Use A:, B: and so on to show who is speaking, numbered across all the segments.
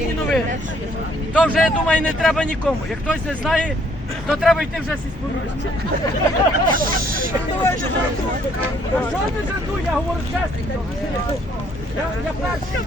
A: такі новини. То вже, я думаю, не треба нікому. Як хтось не знає, то треба йти вже. А що ти жартуй? Я говорю чесно. Я, я перший.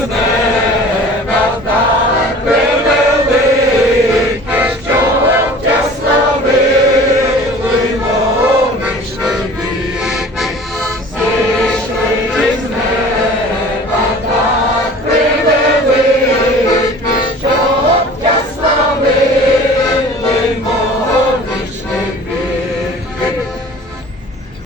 A: the man.